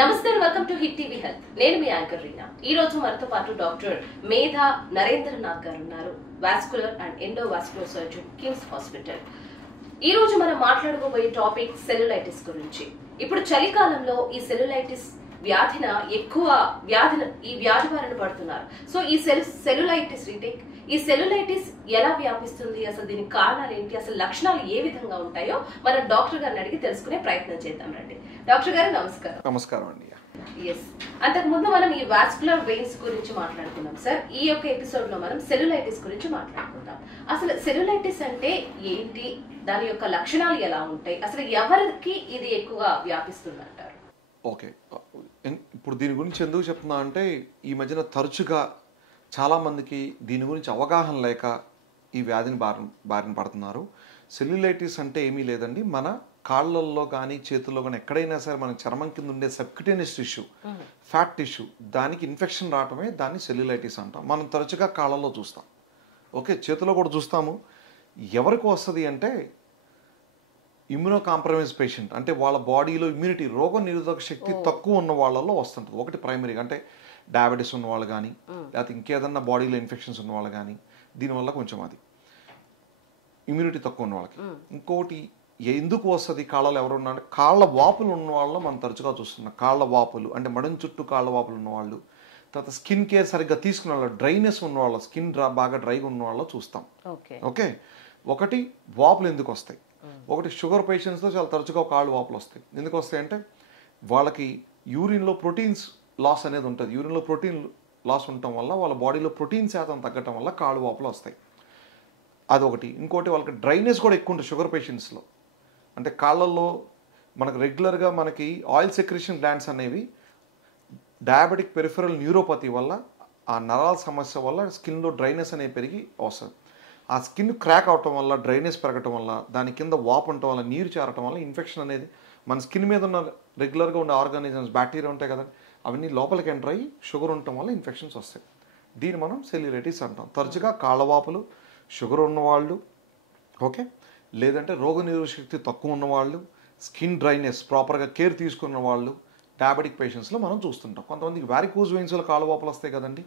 నమస్తే welcome to hit TV health. నేను మీ anchor Reena. ఈ రోజు మనతో పాటు డాక్టర్ మేధా నరేంద్రనాథ్ గారు ఉన్నారు, vascular and endovascular surgeon, KIMS hospital. ఈ రోజు మనం మాట్లాడుకోబోయే టాపిక్ సెల్యులైటిస్ గురించి. ఇప్పుడు చలికాలంలో ఈ సెల్యులైటిస్ వ్యాధిన ఎక్కువ ఈ వ్యాధి బారిన పడుతున్నారు. సో ఈ సెల్యులైటిస్ రీటేక్, ఈ సెల్యులైటిస్ ఎలా వ్యాపిస్తుంది, అసలు దీనికి కారణాలు ఏంటి, అసలు లక్షణాలు ఏ విధంగా ఉంటాయో మనం డాక్టర్ గారిని అడిగి తెలుసుకునే ప్రయత్నం చేద్దాం రండి. డాక్టర్ గారు నమస్కారం. నమస్కారం అండి. అంతకు ముందు మనం ఈ వాస్కులర్ వెయిన్స్ గురించి మాట్లాడుకున్నాం సార్. ఈ యొక్క ఎపిసోడ్ లో మనం సెల్యులైటిస్ గురించి మాట్లాడుకుందాం. అసలు సెల్యులైటిస్ అంటే ఏంటి, దాని యొక్క లక్షణాలు ఎలా ఉంటాయి, అసలు ఎవరికి ఇది ఎక్కువగా వ్యాపిస్తుంది అంటారు? ఓకే, ఇప్పుడు దీని గురించి ఎందుకు చెప్తున్నా అంటే ఈ మధ్యన తరచుగా చాలామందికి దీని గురించి అవగాహన లేక ఈ వ్యాధిని బారిన పడుతున్నారు. సెల్యులైటిస్ అంటే ఏమీ లేదండి, మన కాళ్ళల్లో కానీ చేతుల్లో కానీ ఎక్కడైనా సరే మన చర్మం కింద ఉండే సబ్క్యూటేనియస్ టిష్యూ, ఫ్యాట్ టిష్యూ, దానికి ఇన్ఫెక్షన్ రావటమే దాన్ని సెల్యులైటిస్ అంటాం. మనం తరచుగా కాళ్ళల్లో చూస్తాం, ఓకే, చేతిలో కూడా చూస్తాము. ఎవరికి వస్తుంది అంటే ఇమ్యూనో కాంప్రమైజ్ పేషెంట్, అంటే వాళ్ళ బాడీలో ఇమ్యూనిటీ, రోగ నిరోధక శక్తి తక్కువ ఉన్న వాళ్ళల్లో వస్తుంటుంది. ఒకటి ప్రైమరీగా అంటే డయాబెటీస్ ఉన్న వాళ్ళు కానీ, లేకపోతే ఇంకేదన్నా బాడీలో ఇన్ఫెక్షన్స్ ఉన్న వాళ్ళు కానీ, దీనివల్ల కొంచెం అది ఇమ్యూనిటీ తక్కువ ఉన్న వాళ్ళకి. ఇంకోటి ఎందుకు వస్తుంది కాళ్ళలో ఎవరున్నా అంటే కాళ్ళ వాపులు ఉన్న వాళ్ళలో మనం తరచుగా చూస్తున్నాం. కాళ్ళ వాపులు అంటే మడం చుట్టూ కాళ్ళ వాపులు ఉన్నవాళ్ళు, తర్వాత స్కిన్ కేర్ సరిగ్గా తీసుకున్న వాళ్ళు, డ్రైనెస్ ఉన్న వాళ్ళ, స్కిన్ బాగా డ్రైగా ఉన్న వాళ్ళలో చూస్తాం. ఓకే, ఒకటి వాపులు ఎందుకు వస్తాయి, ఒకటి షుగర్ పేషెంట్స్లో చాలా తరచుగా కాళ్ళు వాపులు వస్తాయి. ఎందుకు వస్తాయి అంటే వాళ్ళకి యూరిన్లో ప్రోటీన్స్ లాస్ అనేది ఉంటుంది. యూరిన్లో ప్రోటీన్ లాస్ ఉండటం వల్ల వాళ్ళ బాడీలో ప్రోటీన్ శాతం తగ్గటం వల్ల కాళ్ళు వాపులు వస్తాయి. అదొకటి. ఇంకోటి వాళ్ళకి డ్రైనెస్ కూడా ఎక్కువ ఉంటుంది షుగర్ పేషెంట్స్లో. అంటే కాళ్ళల్లో మనకు రెగ్యులర్గా మనకి ఆయిల్ సెక్రేషన్ గ్లాండ్స్ అనేవి డయాబెటిక్ పెరిఫెరల్ న్యూరోపతి వల్ల, ఆ నరాల సమస్య వల్ల స్కిన్లో డ్రైనెస్ అనేది పెరిగి వస్తుంది. ఆ స్కిన్ క్రాక్ అవటం వల్ల, డ్రైనెస్ పెరగటం వల్ల, దాని కింద వాపు ఉండటం వల్ల, నీరు చేరటం వల్ల ఇన్ఫెక్షన్ అనేది మన స్కిన్ మీద ఉన్న రెగ్యులర్గా ఉండే ఆర్గానిజమ్స్, బ్యాక్టీరియా ఉంటాయి కదా, అవన్నీ లోపలికి ఎంటర్ అయ్యి షుగర్ ఉండటం వల్ల ఇన్ఫెక్షన్స్ వస్తాయి. దీన్ని మనం సెల్యులైటిస్ అంటాం. తరచుగా కాళ్ళవాపులు, షుగర్ ఉన్నవాళ్ళు, ఓకే, లేదంటే రోగనిరోధక శక్తి తక్కువ ఉన్నవాళ్ళు, స్కిన్ డ్రైనెస్ ప్రాపర్గా కేర్ తీసుకున్న వాళ్ళు, డయాబెటిక్ పేషెంట్స్లో మనం చూస్తుంటాం. కొంతమందికి వారికోజ్ వెయిన్స్లో కాళ్ళవాపులు వస్తాయి కదండి,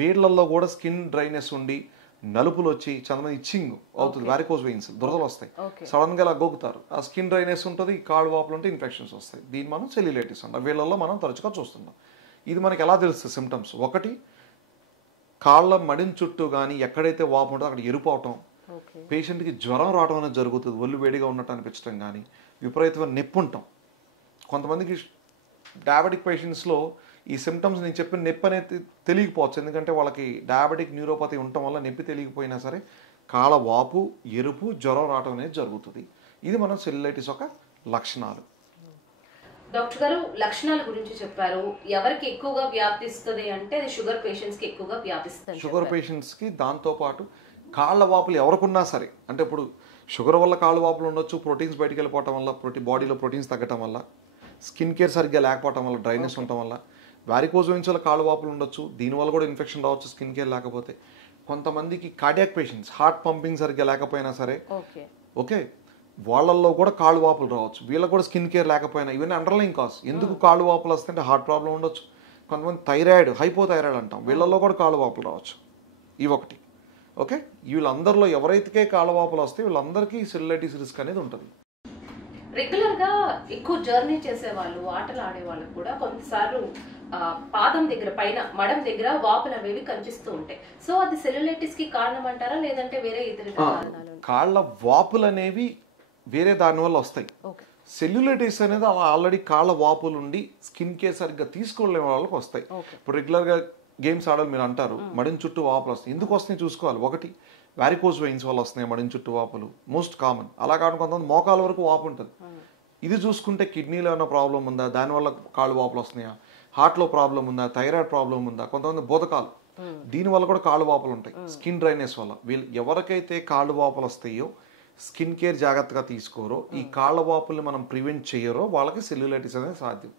వేళ్లలో కూడా స్కిన్ డ్రైనెస్ ఉండి నలుపులు వచ్చి చాలామంది ఇచ్చింగ్ అవుతుంది. వారికోజ్ వెయిన్స్ దురదలు వస్తాయి, సడన్గా ఇలా గోగుతారు, ఆ స్కిన్ డ్రైనెస్ ఉంటుంది, కాళ్ళు వాపులు ఉంటే ఇన్ఫెక్షన్స్ వస్తాయి. దీన్ని మనం సెల్యులైటిస్ అంటాం. వీళ్ళల్లో మనం తరచుగా చూస్తున్నాం. ఇది మనకి ఎలా తెలుస్తుంది సిమ్టమ్స్? ఒకటి, కాళ్ళ మడిన చుట్టూ కానీ ఎక్కడైతే వాపు ఉంటుందో అక్కడ ఎరుపు అవటం, పేషెంట్కి జ్వరం రావడం అనేది జరుగుతుంది, ఒళ్ళు వేడిగా ఉన్నట్టు అనిపించడం కానీ, విపరీతమైన నొప్పి ఉంటాం. కొంతమందికి డయాబెటిక్ పేషెంట్స్లో ఈ సిమ్టమ్స్ నేను చెప్పిన నొప్పి అనేది తెలియకపోవచ్చు, ఎందుకంటే వాళ్ళకి డయాబెటిక్ న్యూరోపతి ఉండటం వల్ల నొప్పి తెలియకపోయినా సరే కాళ్ళ వాపు, ఎరుపు, జ్వరం రావడం అనేది జరుగుతుంది. ఇది మనం సెల్యులైటిస్ యొక్క లక్షణాలు. డాక్టర్ గారు లక్షణాల గురించి చెప్పారు. ఎవరికి ఎక్కువగా వ్యాపిస్తుంది అంటే అది షుగర్ పేషెంట్స్కి ఎక్కువగా వ్యాపిస్తుంది. షుగర్ పేషెంట్స్కి, దాంతోపాటు కాళ్ళ వాపులు ఎవరికున్నా సరే, అంటే ఇప్పుడు షుగర్ వల్ల కాళ్ళ వాపులు ఉండొచ్చు, ప్రోటీన్స్ బయటికి వెళ్ళిపోవటం వల్ల, బాడీలో ప్రోటీన్స్ తగ్గటం వల్ల, స్కిన్ కేర్ సరిగ్గా లేకపోవటం వల్ల, డ్రైనెస్ ఉండటం వల్ల, వారికోజ్ వెయిన్స్ వల్ల కాళ్ళు వాపులు ఉండొచ్చు, దీనివల్ల కూడా ఇన్ఫెక్షన్ రావచ్చు స్కిన్ కేర్ లేకపోతే. కొంతమందికి కార్డియాక్ పేషెంట్స్, హార్ట్ పంపింగ్ సరిగ్గా లేకపోయినా సరే, ఓకే, వాళ్ళల్లో కూడా కాళ్ళు వాపులు రావచ్చు. వీళ్ళకి కూడా స్కిన్ కేర్ లేకపోయినా, ఇవన్నీ అండర్లైన్ కాజ్. ఎందుకు కాళ్ళు వాపులు వస్తుంటే హార్ట్ ప్రాబ్లం ఉండొచ్చు. కొంతమంది థైరాయిడ్, హైపోథైరాయిడ్ అంటాం, వీళ్ళల్లో కూడా కాళ్ళు వాపులు రావచ్చు. ఇవి ఒకటి. ఓకే, వీళ్ళందరిలో ఎవరైతే కాళ్ళ వాపులు వస్తే వీళ్ళందరికీ సెల్యులైటిస్ రిస్క్ అనేది ఉంటుంది. రెగ్యులర్ గా ఎక్కువ జర్నీ చేసే వాళ్ళు, ఆటలు ఆడే వాళ్ళు కూడా కొన్నిసార్లు పాదం దగ్గర, పైన మడం దగ్గర వాపులు అనేవి కనిపిస్తూ ఉంటాయి. సో అది సెల్యులైటిస్ కి కారణం అంటారా, లేదంటే వేరే ఇతర కారణాలు? కాళ్ళ వాపులు అనేవి వేరే దాని వల్ల వస్తాయి. సెల్యులైటిస్ అనేది ఆల్రెడీ కాళ్ళ వాపులు ఉండి స్కిన్ కేర్ సరిగ్గా తీసుకోలేని వాళ్ళకి వస్తాయి. ఇప్పుడు రెగ్యులర్గా గేమ్స్ ఆడాలి మీరు అంటారు, మడిన చుట్టూ వాపులు వస్తాయి. ఎందుకు వస్తాయి చూసుకోవాలి. ఒకటి, వారికోజ్ వెయిన్స్ వల్ల వస్తున్నాయి మడిన చుట్టూ వాపులు, మోస్ట్ కామన్. అలా కాకుండా కొంతమంది మోకాల వరకు వాపు ఉంటుంది. ఇది చూసుకుంటే కిడ్నీలో ఏమైనా ప్రాబ్లం ఉందా, దానివల్ల కాళ్ళు వాపులు వస్తున్నాయా, హార్ట్లో ప్రాబ్లం ఉందా, థైరాయిడ్ ప్రాబ్లం ఉందా, కొంతమంది బోధకాలు, దీనివల్ల కూడా కాళ్ళు వాపులు ఉంటాయి స్కిన్ డ్రైనెస్ వల్ల. వీళ్ళు ఎవరికైతే కాళ్ళు వాపులు వస్తాయో, స్కిన్ కేర్ జాగ్రత్తగా తీసుకోరో, ఈ కాళ్ళ వాపుల్ని మనం ప్రివెంట్ చేయరో, వాళ్ళకి సెల్యులైటిస్ అనేది సాధ్యం.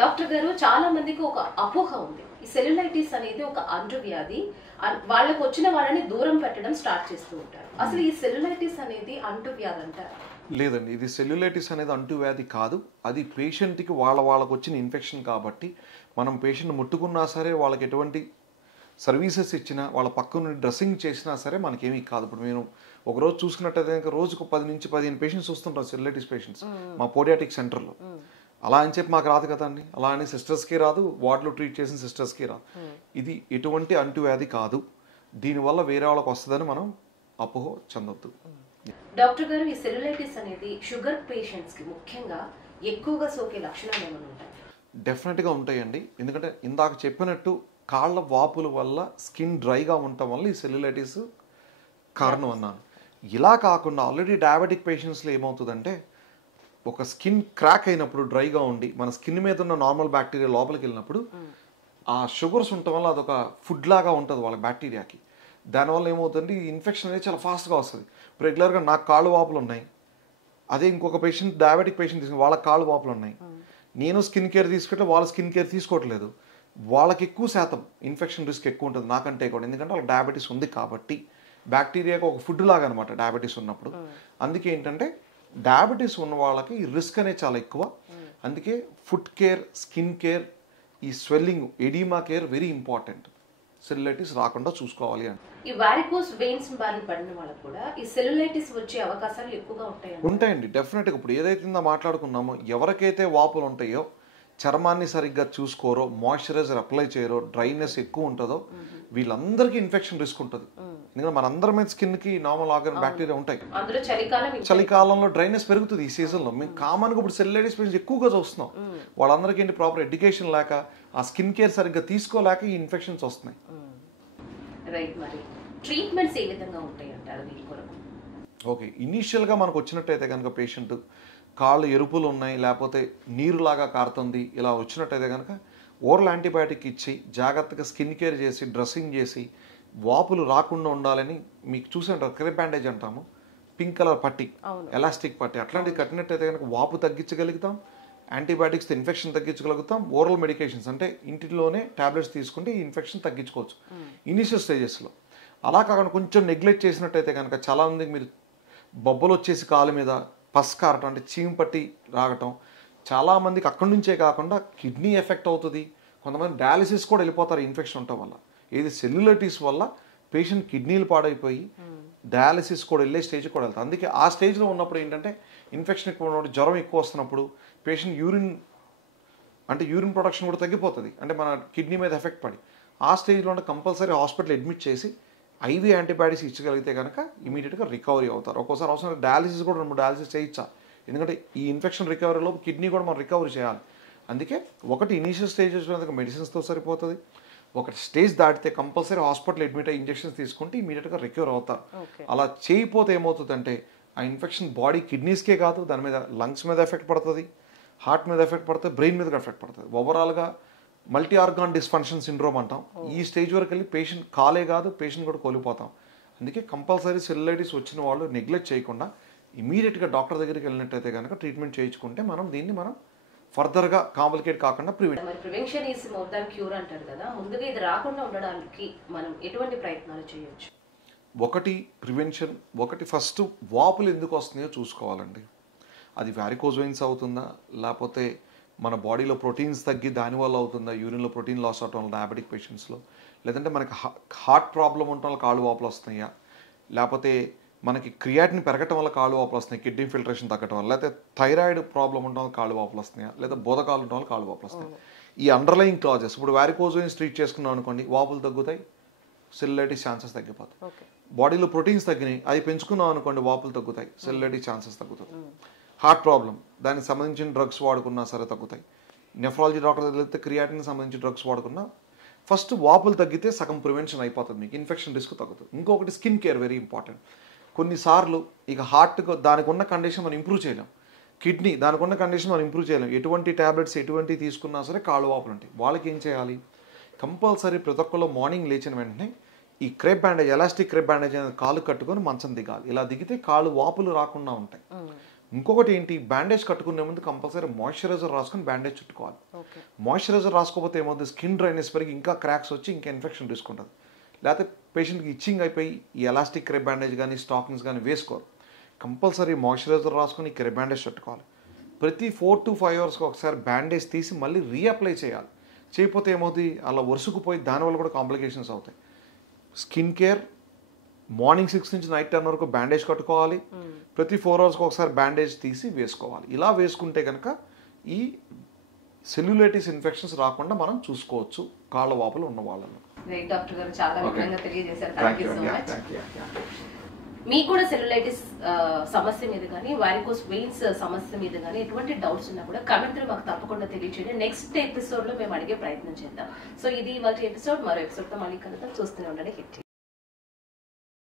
డాక్టర్ గారు, చాలా మందికి ఒక అపోహ ఉంది, ఈ సెల్యులైటిస్ అనేది ఒక అంటువ్యాధి, వాళ్ళకు వచ్చిన వాళ్ళని దూరం పెట్టడం స్టార్ట్ చేస్తూ ఉంటారు. అసలు ఈ సెల్యులైటిస్ అనేది అంటువ్యాధి అంటారు? లేదండి, ఇది సెల్యులైటిస్ అనేది అంటువ్యాధి కాదు. అది పేషెంట్కి వాళ్ళకు వచ్చిన ఇన్ఫెక్షన్ కాబట్టి మనం పేషెంట్ ముట్టుకున్నా సరే, వాళ్ళకి ఎటువంటి సర్వీసెస్ ఇచ్చినా, వాళ్ళ పక్కన డ్రెస్సింగ్ చేసినా సరే మనకేమీ కాదు. ఇప్పుడు మేము ఒకరోజు చూసుకున్నట్టయితే రోజుకు 10 నుంచి 15 పేషెంట్స్ వస్తుంటారు, సెల్యులైటిస్ పేషెంట్స్ మా పోడియాటిక్ సెంటర్లో. అలా అని చెప్పి మాకు రాదు కదండి, అలా అని సిస్టర్స్కి రాదు, వార్డులో ట్రీట్ చేసిన సిస్టర్స్కి రాదు. ఇది ఎటువంటి అంటువ్యాధి కాదు, దీనివల్ల వేరే వాళ్ళకి వస్తుందని మనం అపోహ చెందొద్దు. డాక్టర్ గారు, ఈ సెల్యులైటిస్ అనేది షుగర్ పేషెంట్స్ కి ముఖ్యంగా ఎక్కువగా సోకే లక్షణాలు ఏమైనా ఉంటాయి? డెఫినెట్గా ఉంటాయండి. ఎందుకంటే ఇందాక చెప్పినట్టు కాళ్ళ వాపుల వల్ల స్కిన్ డ్రైగా ఉండటం వల్ల ఈ సెల్యులైటిస్ కారణం అన్నాను. ఇలా కాకుండా ఆల్రెడీ డయాబెటిక్ పేషెంట్స్లో ఏమవుతుందంటే, ఒక స్కిన్ క్రాక్ అయినప్పుడు డ్రైగా ఉండి మన స్కిన్ మీద ఉన్న నార్మల్ బ్యాక్టీరియా లోపలికి వెళ్ళినప్పుడు ఆ షుగర్స్ ఉండటం వల్ల అదొక ఫుడ్ లాగా ఉంటుంది వాళ్ళ బ్యాక్టీరియాకి. దానివల్ల ఏమవుతుంది, ఈ ఇన్ఫెక్షన్ అనేది చాలా ఫాస్ట్గా వస్తుంది. రెగ్యులర్గా నాకు కాళ్ళు వాపులు ఉన్నాయి, అదే ఇంకొక పేషెంట్ డయాబెటిక్ పేషెంట్ తీసుకుని వాళ్ళకి కాళ్ళు వాపులు ఉన్నాయి, నేను స్కిన్ కేర్ తీసుకుంటే వాళ్ళ స్కిన్ కేర్ తీసుకోవట్లేదు, వాళ్ళకి ఎక్కువ శాతం ఇన్ఫెక్షన్ రిస్క్ ఎక్కువ ఉంటుంది నాకంటే కూడా. ఎందుకంటే వాళ్ళకి డయాబెటీస్ ఉంది కాబట్టి, బ్యాక్టీరియాకి ఒక ఫుడ్ లాగా అనమాట డయాబెటీస్ ఉన్నప్పుడు. అందుకే ఏంటంటే డయాబెటీస్ ఉన్న వాళ్ళకి రిస్క్ అనేది చాలా ఎక్కువ. అందుకే ఫుడ్ కేర్, స్కిన్ కేర్, ఈ swelling, oedema care very important. Cellulitis రాకుండా చూసుకోవాలి అని. ఈ వారికోస్ వెయిన్స్ బారిన పడిన వాళ్ళకు కూడా ఈ సెల్యులైటిస్ వచ్చే అవకాశాలు ఎక్కువగా ఉంటాయండి. డెఫినెట్గా ఇప్పుడు ఏదైతే మాట్లాడుకున్నామో, ఎవరికైతే వాపులు ఉంటాయో, చర్మాన్ని సరిగ్గా చూసుకోరో, మాయిశ్చరైజర్ అప్లై చేయరో, డ్రైనెస్ ఎక్కువ ఉంటుందో, వీళ్ళందరికీ ఇన్ఫెక్షన్ రిస్క్ ఉంటుంది. ఎందుకంటే మనందరం మీద స్కిన్కి నార్మల్ ఆర్గాన్ బ్యాక్టీరియా ఉంటాయి. చలికాలంలో డ్రైనెస్ పెరుగుతుంది ఈ సీజన్లో. మేము కామన్గా ఇప్పుడు సెల్యులైటిస్ పేషెంట్స్ ఎక్కువగా చూస్తున్నాం. వాళ్ళందరికీ ఏంటి, ప్రాపర్ ఎడ్యుకేషన్ లేక, ఆ స్కిన్ కేర్ సరిగ్గా తీసుకోలేక ఈ ఇన్ఫెక్షన్స్ వస్తున్నాయి. ఓకే, ఇనీషియల్గా మనకు వచ్చినట్టయితే కనుక పేషెంట్ కాళ్ళు ఎరుపులు ఉన్నాయి, లేకపోతే నీరులాగా కారుతుంది, ఇలా వచ్చినట్టయితే కనుక ఓరల్ యాంటీబయాటిక్ ఇచ్చి జాగ్రత్తగా స్కిన్ కేర్ చేసి, డ్రెస్సింగ్ చేసి, వాపులు రాకుండా ఉండాలని, మీకు చూసారు క్రేప్ బ్యాండేజ్ అంటాము, పింక్ కలర్ పట్టి, ఎలాస్టిక్ పట్టి, అట్లాంటివి కట్టినట్టయితే కనుక వాపు తగ్గించగలుగుతాం, యాంటీబయాటిక్స్ ఇన్ఫెక్షన్ తగ్గించగలుగుతాం. ఓరల్ మెడికేషన్స్ అంటే ఇంటిలోనే టాబ్లెట్స్ తీసుకుంటే ఈ ఇన్ఫెక్షన్ తగ్గించుకోవచ్చు ఇనీషియల్ స్టేజెస్లో. అలా కాకుండా కొంచెం నెగ్లెక్ట్ చేసినట్టయితే కనుక చాలా మందికి మీరు బొబ్బలు వచ్చేసి కాలు మీద పస్ కారటం, అంటే చీము పట్టి రాగటం, చాలామందికి అక్కడి నుంచే కాకుండా కిడ్నీ ఎఫెక్ట్ అవుతుంది. కొంతమంది డయాలిసిస్ కూడా వెళ్ళిపోతారు ఇన్ఫెక్షన్ ఉండటం వల్ల. ఏది సెల్యులైటిస్ వల్ల పేషెంట్ కిడ్నీలు పాడైపోయి డయాలిసిస్ కూడా వెళ్ళే స్టేజ్ కూడా వెళ్తారు. అందుకే ఆ స్టేజ్లో ఉన్నప్పుడు ఏంటంటే ఇన్ఫెక్షన్ ఎక్కువ ఉన్నప్పుడు, జ్వరం ఎక్కువ వస్తున్నప్పుడు పేషెంట్ యూరిన్ ప్రొడక్షన్ కూడా తగ్గిపోతుంది, అంటే మన కిడ్నీ మీద ఎఫెక్ట్ పడి. ఆ స్టేజ్లో కంపల్సరీ హాస్పిటల్ అడ్మిట్ చేసి ఐవీ యాంటీబయాటిక్స్ ఇచ్చగలిగితే కనుక ఇమీడియట్గా రికవరీ అవుతారు. ఒక్కోసారి అవసరం డయాలిసిస్ కూడా 2 డయాలిసిస్ చేయించాలి, ఎందుకంటే ఈ ఇన్ఫెక్షన్ రికవరీలో కిడ్నీ కూడా మనం రికవరీ చేయాలి. అందుకే ఒకటి ఇనీషియల్ స్టేజెస్లో మెడిసిన్స్తో సరిపోతుంది, ఒక స్టేజ్ దాటితే కంపల్సరీ హాస్పిటల్ అడ్మిట్ అయ్యి ఇంజెక్షన్స్ తీసుకుంటే ఇమీడియట్గా రికవర్ అవుతారు. అలా చేయకపోతే ఏమవుతుందంటే ఆ ఇన్ఫెక్షన్ బాడీ కిడ్నీస్కే కాదు, దాని మీద లంగ్స్ మీద ఎఫెక్ట్ పడుతుంది, హార్ట్ మీద ఎఫెక్ట్ పడుతుంది, బ్రెయిన్ మీద ఎఫెక్ట్ పడుతుంది. ఓవరాల్గా మల్టీ ఆర్గాన్ డిస్ఫంక్షన్ సిండ్రోమ్ అంటాం. ఈ స్టేజ్ వరకు వెళ్ళి పేషెంట్ కాలే కాదు, పేషెంట్ కూడా కోల్పోతాం. అందుకే కంపల్సరీ సెల్యులైటిస్ వచ్చిన వాళ్ళు నెగ్లెక్ట్ చేయకుండా ఇమీడియట్గా డాక్టర్ దగ్గరికి వెళ్ళినట్టయితే కనుక ట్రీట్మెంట్ చేయించుకుంటే దీన్ని మనం ఫర్దర్గా కాంప్లికేట్ కాకుండా prevention is more than cure అంటారు కదా, ముందుగా ఇది రాకుండా ఉండడానికి మనం ఎటువంటి ప్రయత్నాలు చేయొచ్చు? ఒకటి ప్రివెన్షన్, ఒకటి ఫస్ట్ వాపులు ఎందుకు వస్తున్నాయో చూసుకోవాలండి. అది వారికోజ్ వెయిన్స్ అవుతుందా, లేకపోతే మన బాడీలో ప్రోటీన్స్ తగ్గి దానివల్ల అవుతుందా, యూరిన్లో ప్రోటీన్ లాస్ అవటం వల్ల డయాబెటిక్ పేషెంట్స్లో, లేదంటే మనకి హార్ట్ ప్రాబ్లం ఉండటం వల్ల కాళ్ళు వాపులు వస్తున్నాయా, లేకపోతే మనకి క్రియాటిన్ పెరగటం వల్ల కాళ్ళు వాపులు వస్తున్నాయి, కిడ్నీ ఫిల్టరేషన్ తగ్గటం వల్ల, లేకపోతే థైరాయిడ్ ప్రాబ్లం ఉండటం వల్ల కాళ్ళు వాపులు వస్తున్నాయా, లేదా బోధకాలు ఉండటం వల్ల కాళ్ళు వాపులు వస్తున్నాయి. ఈ అండర్లయింగ్ కాజెస్, ఇప్పుడు వారికోజ్ వెయిన్స్ ట్రీట్ చేసుకున్నాం అనుకోండి, వాపులు తగ్గుతాయి, సెల్యులైటిస్ ఛాన్సెస్ తగ్గిపోతాయి. బాడీలో ప్రోటీన్స్ తగ్గినాయి, అది పెంచుకున్నాం అనుకోండి, వాపులు తగ్గుతాయి, సెల్యులైటిస్ ఛాన్సెస్ తగ్గుతాయి. హార్ట్ ప్రాబ్లం, దానికి సంబంధించిన డ్రగ్స్ వాడుకున్నా సరే తగ్గుతాయి. నెఫ్రాలజీ డాక్టర్ దగ్గర వెళ్తే క్రియాటిన్కి సంబంధించిన డ్రగ్స్ వాడుకున్నా ఫస్ట్ వాపులు తగ్గితే సగం ప్రివెన్షన్ అయిపోతుంది, మీకు ఇన్ఫెక్షన్ రిస్క్ తగ్గుతుంది. ఇంకొకటి స్కిన్ కేర్ వెరీ ఇంపార్టెంట్. కొన్నిసార్లు ఇక హార్ట్కు దానికి ఉన్న కండిషన్ మనం ఇంప్రూవ్ చేయలేం, కిడ్నీ దానికి ఉన్న కండిషన్ మనం ఇంప్రూవ్ చేయలేం, ఎటువంటి ట్యాబ్లెట్స్ ఎటువంటి తీసుకున్నా సరే కాళ్ళు వాపులు ఉంటాయి. వాళ్ళకి ఏం చేయాలి, కంపల్సరీ ప్రతి ఒక్కళ్ళు మార్నింగ్ లేచిన వెంటనే ఈ crepe bandage, elastic crepe bandage అనేది కాళ్ళు కట్టుకొని మంచం దిగాలి. ఇలా దిగితే కాళ్ళు వాపులు రాకుండా ఉంటాయి. ఇంకొకటి ఏంటి, బ్యాండేజ్ కట్టుకునే ముందు కంపల్సరీ మాయిశ్చరైజర్ రాసుకొని బ్యాండేజ్ చుట్టుకోవాలి. మాయిశ్చరైజర్ రాసుకోకపోతే ఏమవుతుంది, స్కిన్ డ్రైనెస్ పెరిగి ఇంకా క్రాక్స్ వచ్చి ఇంకా ఇన్ఫెక్షన్ తీసుకుంటుంది. లేకపోతే పేషెంట్కి ఇచ్చింగ్ అయిపోయి ఈ ఎలాస్టిక్ క్రేప్ బ్యాండేజ్ కానీ స్టాకింగ్స్ కానీ వేసుకోరు. కంపల్సరీ మాయిశ్చరైజర్ రాసుకొని ఇక్కడ బ్యాండేజ్ పెట్టుకోవాలి. ప్రతి 4 to 5 అవర్స్కి ఒకసారి బ్యాండేజ్ తీసి మళ్ళీ రీఅప్లై చేయాలి. చేయకపోతే ఏమవుతుంది, అలా వరుసకుపోయి దానివల్ల కూడా కాంప్లికేషన్స్ అవుతాయి. స్కిన్ కేర్ మార్నింగ్ 6 నుంచి నైట్ 10 వరకు బ్యాండేజ్ కట్టుకోవాలి. ప్రతి 4 అవర్స్కి ఒకసారి బ్యాండేజ్ తీసి వేసుకోవాలి. ఇలా వేసుకుంటే కనుక ఈ సెల్యులైటిస్ ఇన్ఫెక్షన్స్ రాకుండా మనం చూసుకోవచ్చు కాళ్ళ వాపులు ఉన్న వాళ్ళలో. డాక్టర్ గారు చాలా వివరంగా తెలియజేశారు. Thank you so much. మీకు కూడా సెల్యులైటిస్ సమస్య మీద కానీ వారికోస్ వెయిన్స్ సమస్య మీద కానీ ఎటువంటి డౌట్స్ ఉన్నా కూడా కమెంట్ లో మాకు తప్పకుండా తెలియజేయండి. నెక్స్ట్ ఎపిసోడ్ లో మేము అడిగే ప్రయత్నం చేద్దాం. సో ఇది ఇవాళ ఎపిసోడ్. మరో ఎపిసోడ్ తో మళ్ళీ కలుద్దాం. చూస్తూనే ఉండండి హిట్.